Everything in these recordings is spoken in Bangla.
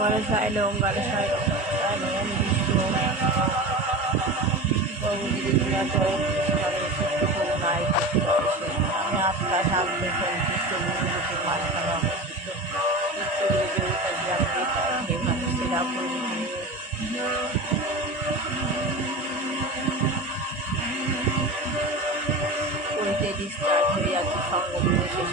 গণেশায় নম গণেশায় নম গণেশায় নম বিষ্ণু প্রভু দিদিরা জয় করুণায় আমি আত্মা শান্ত সন্তুষ্ট গুরুমুখী মাঝখানে অবস্থিত হে মানুষেরা করিতে ডিসচার্জ হয়ে যাচ্ছে সঙ্গমে শেষ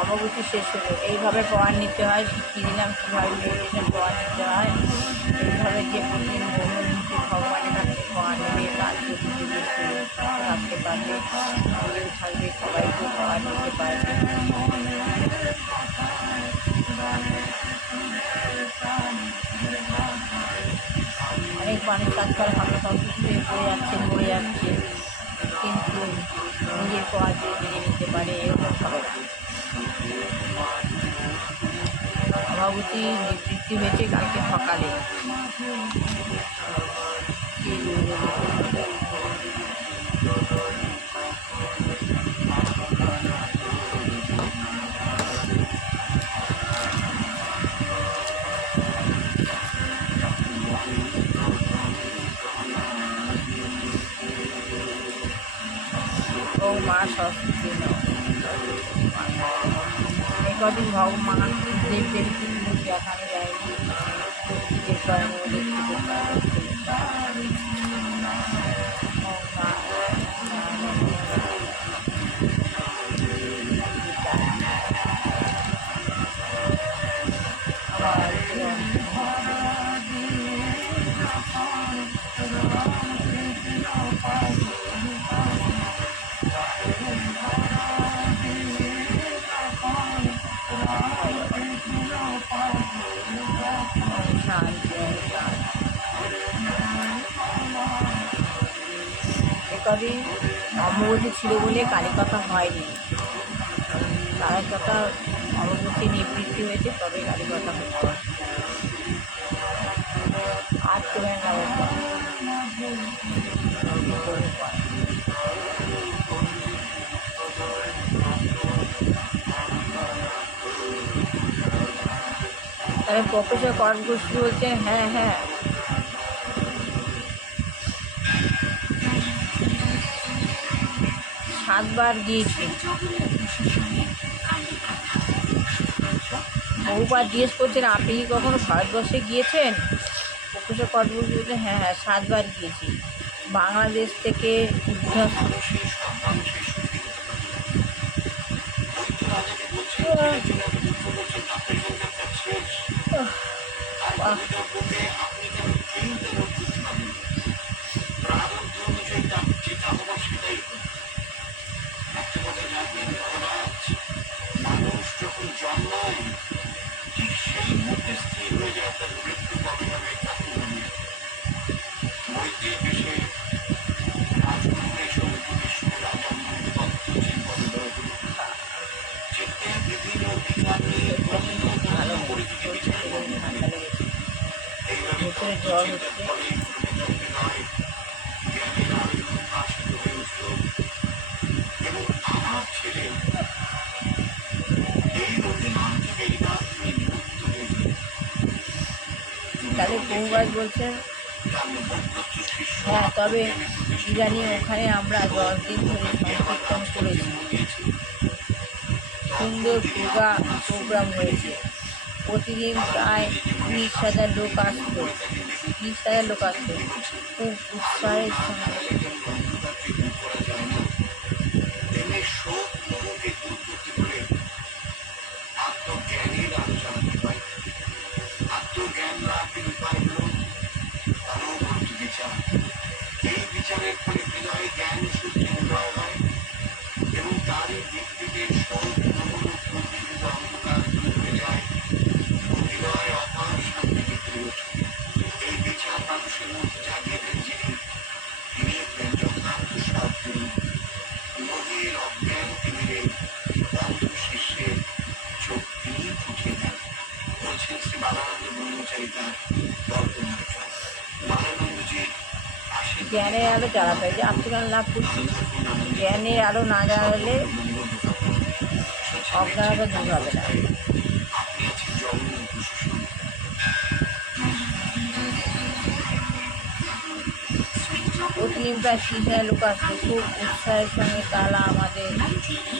অবগতি শেষ হলো। এইভাবে প্রমাণ নিতে হয়, শিখিয়ে দিলাম কীভাবে মেডিটেশন প্রমাণ নিতে হয়। এইভাবে যে প্রতিদিন বহুমুখী ভগবানের কাছে প্রমাণ নেবে তার যদি রাখতে পারবে, নিজেও থাকবে, সবাইকে প্রমাণ নিতে পারবে। অনেক মানুষ আজকাল ভালো অসুস্থ হয়ে পড়ে যাচ্ছে, মরে যাচ্ছে, কিন্তু নিজের প্রমাণ নিজে নিতে পারে এরকম সবাই। সভাপতি নিবৃত্তি হয়েছে কালকে সকালে। ও মা সরস্বতী কদিন ভগবান দেবদেবী মুখ দেখানো যায়নি, যে কর্ম কদিন অম্বুবতী ছিল বলে কালী কথা হয়নি, কালী কথা অম্বুবতী নিবৃত্তি হয়েছে তবে কালী কথা হচ্ছে। করবেন না বাবা, তাহলে প্রফেসর করণ ঘোষ বলছেন হ্যাঁ হ্যাঁ, 7বার গিয়েছি। বহুবার জিজ্ঞেস করছেন আপনি কি কখনো ভারতবর্ষে গিয়েছেন? প্রফেসর করণ ঘোষ বলছেন হ্যাঁ হ্যাঁ 7বার গিয়েছি। বাংলাদেশ থেকে মানুষ যখন জন্মায় ঠিক সেই মুহূর্তে স্থির হয়ে যায় তার মৃত্যু কবে হবে কাকে হবে। বইতে এসে রাজগুরু এসে উপদেশ রাজার মনে তত্ত্ব চিন্তে বিভিন্ন বিজ্ঞান নিয়ে বিভিন্ন তথ্য পরিচিতি বিচার এইভাবে জ্বর হচ্ছে। জ্ঞানের আলো প্রকাশিত হয়ে উঠল এবং আমার ছেলে তাহলে বহুবার বলছেন হ্যাঁ, তবে ইরানি ওখানে আমরা 10 দিন ধরে সংকীর্তন করেছি, সুন্দর প্রোগ্রাম হয়েছে। প্রতিদিন প্রায় 30,000 লোক আসতো, 30,000 লোক আসতো, খুব উৎসাহের সঙ্গে। এই বিচারের ফলে হৃদয়ে জ্ঞান সূত্রে উদয় হয় এবং তারই ভিত্তিতে শোক অন্ধকার দূর হয়ে যায় ও হৃদয়ে অপার শান্তি বিক্রি ওঠে। এই বিচার মানুষের মধ্যে জাগিয়ে দেন যিনি তিনি হলেন যথার্থ সদ্গুরু। নদীর অজ্ঞান তিমিরে অন্ধ শিষ্যের চোখ তিনি ফুটিয়ে দেন, বলছেন শ্রী বালানন্দ ব্রহ্মচারী তার কল্পনাটা। বালানন্দজি জ্ঞানের আলো জ্বালাতে যে আত্মজ্ঞান লাভ করছি, জ্ঞানের আলো না জ্বালালে অজ্ঞানতা দূর হবে না। প্রতিদিন প্রায় 30,000 লোক আসতো, খুব উৎসাহের সঙ্গে তারা আমাদের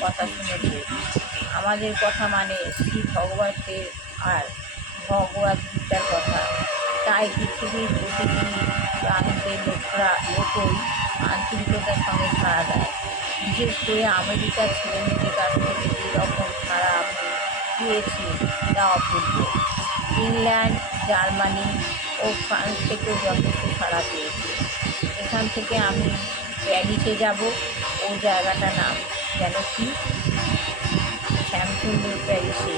কথা শুনেছে। আমাদের কথা মানে শ্রী ভগবতের আর ভগবদ গীতার কথা। তাই পৃথিবীর প্রতিটি প্রান্তের লোকই আন্তরিকতার সঙ্গে সাড়া দেয়। বিশেষ করে আমেরিকার ছেলেমেয়েদের কাছ থেকে যেরকম সাড়া আমি পেয়েছি তা অপূর্ব। ইংল্যান্ড, জার্মানি ও ফ্রান্স থেকেও যথেষ্ট সাড়া পেয়েছি। এখান থেকে আমি প্যারিসে যাব, ও জায়গাটার নাম যেন কি শ্যামসুন্দর প্যারিসে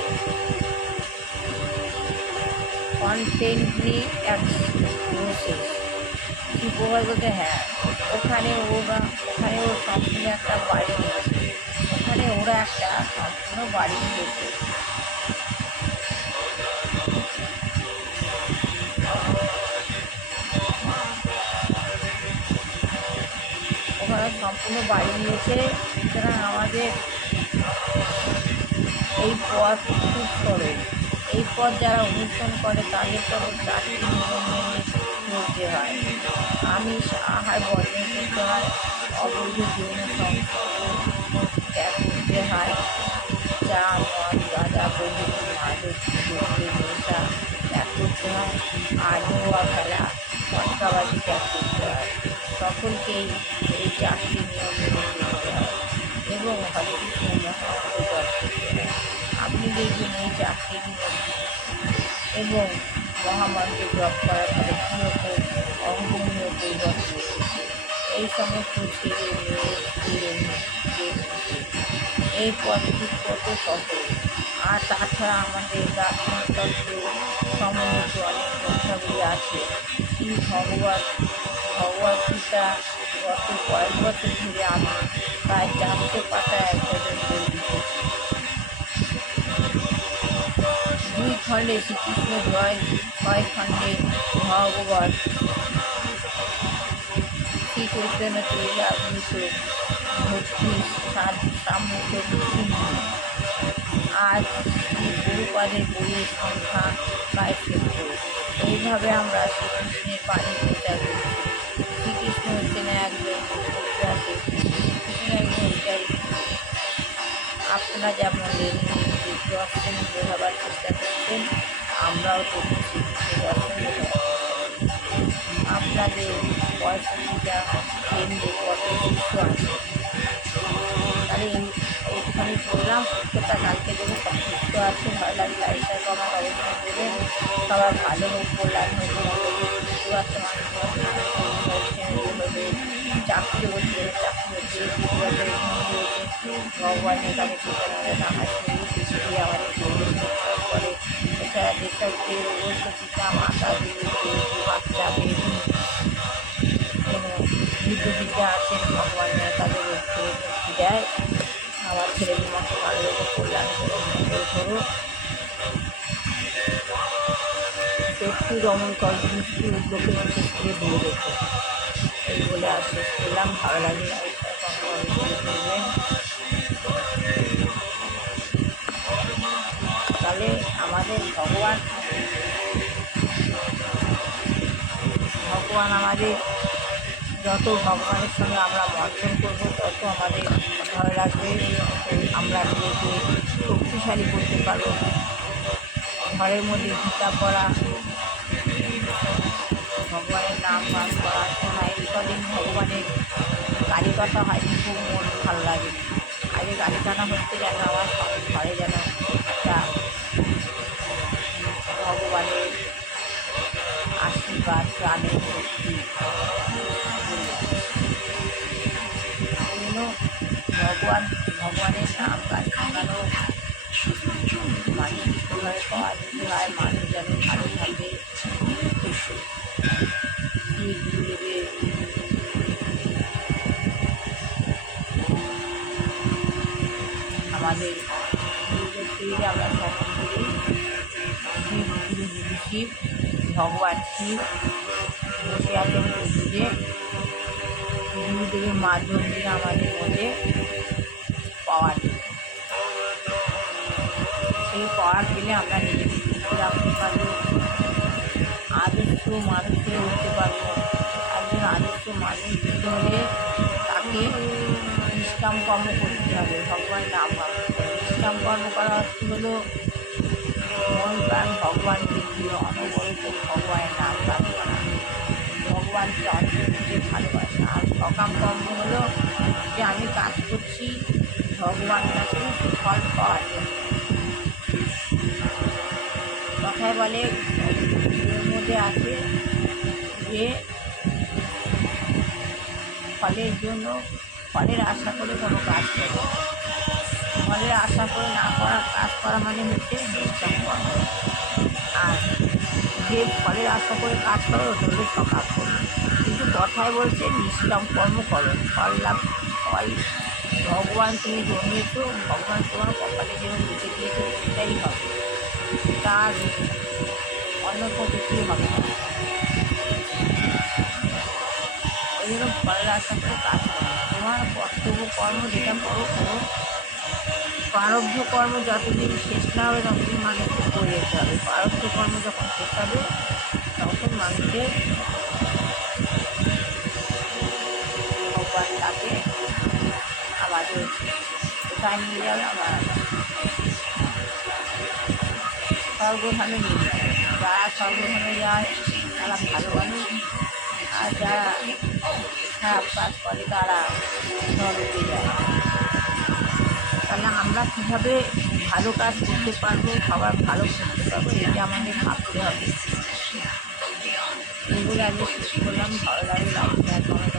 কন্টেন্টলি অ্যাক্সেস সুপ্রভাত বলতে হ্যাঁ, ওখানে ওর সম্পূর্ণ একটা বাড়ি নিয়েছে, ওখানে ওরা একটা সম্পূর্ণ বাড়ি নিয়েছে। ওখানে সম্পূর্ণ বাড়ি নিয়েছে, সুতরাং আমাদের এই পথ খুব সরল। এই পথ যারা অনুসরণ করে তাদের তখন 4টি নিয়ম মেনে চলতে হয়। আমিষ আহার বর্জন করতে হয়, অবৈধ যৌন সংস্পর্শ ত্যাগ করতে হয়, চা মদ গাঁজা প্রভৃতি মাদক দ্রব্যের নেশা ত্যাগ করতে হয়, আর জুয়া খেলা মটকাবাজি ত্যাগ করতে হয়। সকলকেই এই 4টি নিয়ম মেনে চলতে হয় এবং হরে কৃষ্ণ মহামন্ত্র জপ করতে হয়। আপনি দেখবেন এই 4টি নিয়ম এবং মহামন্ত্র জপ করার ফলে কীরকম অঙ্গনীয় পরিবর্তন এসেছে। এই সমস্ত ছেলে মেয়েদের এই পথটি কত সহজ। আর তাছাড়া আমাদের দার্শনিক সম্বন্ধিত অনেক কথাগুলি আছে। শ্রী ভগবদ্গীতা গত কয়েক বছর ধরে আমি প্রায় 400 পাতা এক ডজন বই লিখেছি। দুই খণ্ডে শ্রীকৃষ্ণ জয়, ছয় খণ্ডে ভগবত শ্রী চৈতন্য চরিতামৃত, ভক্তি সামৃত সিন্ধু। আজ শ্রী গুরুপাদের বইয়ের সংখ্যা প্রায় 70। এইভাবে আমরা শ্রীকৃষ্ণের বাণী প্রচার করছি। শ্রীকৃষ্ণ হচ্ছেন একজন ঐতিহাসিক, শ্রীকৃষ্ণ একজন ঐতিহাসিক। আপনারা যেমন লেনদেন দর্শন বোঝাবার চেষ্টা করছেন, আমরাও তবু শ্রীকৃষ্ণের দর্শন বোঝাবার। আপনাদের পঁয়ষট্টিটা কেন্দ্রে কত শিষ্য আছে, তাহলে এইখানে বললাম উত্তরটা কালকে দেবো। কত শিষ্য আছে, ভালো লাগলে লাইকটা কমেন্ট অবশ্যই দেবেন। সবার ভালো হোক, কল্যাণ হোক, মঙ্গল হোক, সুস্বাস্থ্য মানুষ হচ্ছে, চাকরি হচ্ছে, ভগবানের কাছে কৃতজ্ঞতা জানাই। আমাদের করে এছাড়া যেসব অবশ্য পিতা মাতা বাচ্চাদের বিদ্যুৎবিদ্যা আছেন, ভগবানের তাদের মুক্তি দেয়। আমার ছেলেদের মতো ভালো রেখে কল্যাণ করুন, মঙ্গল করুন। শত্রু দমন কর, দুষ্টি উদ্যোগে বিশেষ করে দূরে রেখো। এই বলে আর শেষ করলাম। ভালো লাগলে করবেন। তাহলে আমাদের ভগবান আমাদের যত ভগবানের সঙ্গে আমরা মন্থন করবো, তত আমাদের ভালো লাগবে। আমরা নিজেকে শক্তিশালী করতে পারবো। ঘরের মধ্যে গীতা পড়া, ভগবানের নাম বাস করা, শোনা, এই কদিন ভগবানের গাড়ি কথা হয়নি, খুব মন ভালো লাগে। আগে গাড়ি টানা হচ্ছে যেন আমার ঘরে যেন একটা ভগবানের আশীর্বাদ, প্রাণের শক্তি। ভগবানের নাম গান শোনানো মানুষ কীভাবে পাওয়া যেতে হয়, মানুষ যেন ভালো থাকে। শ্রী গুরুদেবের আমাদের গুরুদেব আমরা স্মরণ করি। শিব গুরু শিব, ভগবান শিব বসে আছেন চতুর্দিকে। গুরুদেবের মাধ্যম দিয়ে আমাদের মধ্যে পাওয়ার, সেই পাওয়ার পেলে আমরা নিজেকে সুস্থ রাখতে পারবো, আদর্শ মানুষ হয়ে উঠতে পারবো। একজন আদর্শ মানুষ হতে হলে তাকে নিষ্কাম কর্ম করতে হবে, ভগবান নাম করতে হবে। নিষ্কাম কর্ম করা অর্থ হলো মন প্রাণ ভগবানকে দিয়ে অনবরত ভগবানের নাম গান করা, ভগবানকে অন্তর্ভুক্তে ভালোবাসা। আর সকাম কর্ম হলো যে আমি কাজ করছি ভগবান কাছে ফল পাওয়ার জন্য। কথায় বলে এর মধ্যে আছে যে ফলের জন্য ফলের আশা করে কোনো কাজ করো, ফলের আশা করে না করা কাজ করা মানে হচ্ছে নিষ্কাম কর্ম। আর যে ফলের আশা করে কাজ করো ওটা হলো সকাম কর্ম। কিন্তু কথায় বলছে নিষ্কাম কর্ম করো, ফল লাভ, ফল ভগবান তুমি জন্মেছো, ভগবান তোমার কপালে যেমন লিখে দিয়েছে সেটাই হবে, তার অন্য কোনো কিছুই হবে না। ওই জন্য ফলের আশা করে কাজ করো, তোমার কর্তব্য কর্ম যেটা করো করো। প্রারব্ধ কর্ম যতদিন শেষ না হবে ততদিন মানুষকে করে যেতে হবে। প্রারব্ধ কর্ম যখন শেষ হবে তখন মানুষের ভগবান তাকে আমাদের কোথায় নিয়ে যাবে, আমার স্বর্গধামে নিয়ে যাবে। যারা স্বর্গধামে যায় তারা ভালো মানুষ, আর যারা খারাপ কাজ করে তারা নরকে যায়। তাহলে আমরা কীভাবে ভালো কাজ করতে পারবো, সবার ভালো করতে পারবো, এটা আমাদের ভাবতে হবে। এগুলো আগে শেষ করলাম। ভালো লাগে লাইক শেয়ার কমেন্ট